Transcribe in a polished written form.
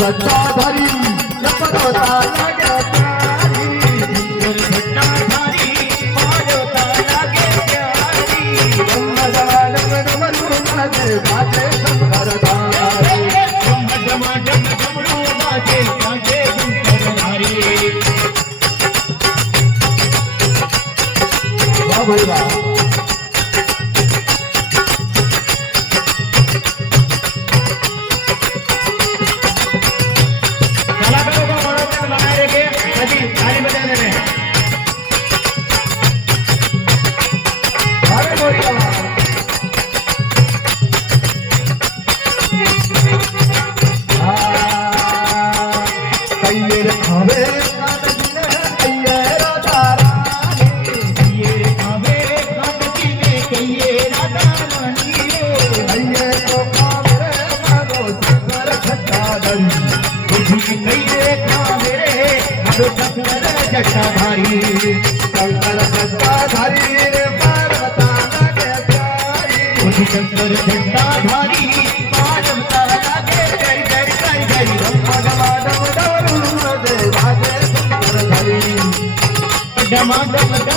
सत्ताधारी नपदोता लागे प्यारी मानवता लागे प्यारी ब्रह्मदान डमरू बाजे बाजे शंकरधारी ब्रह्मदान डमरू बाजे बाजे शंकरधारी वाह भाई वाह जटाधारी शंकर जटाधारी रे पार्वता लागे प्यारी शंकर जटाधारी पार्वता लागे जय जय जय जय डमडम डमरू बाजे शंकरधारी डमडम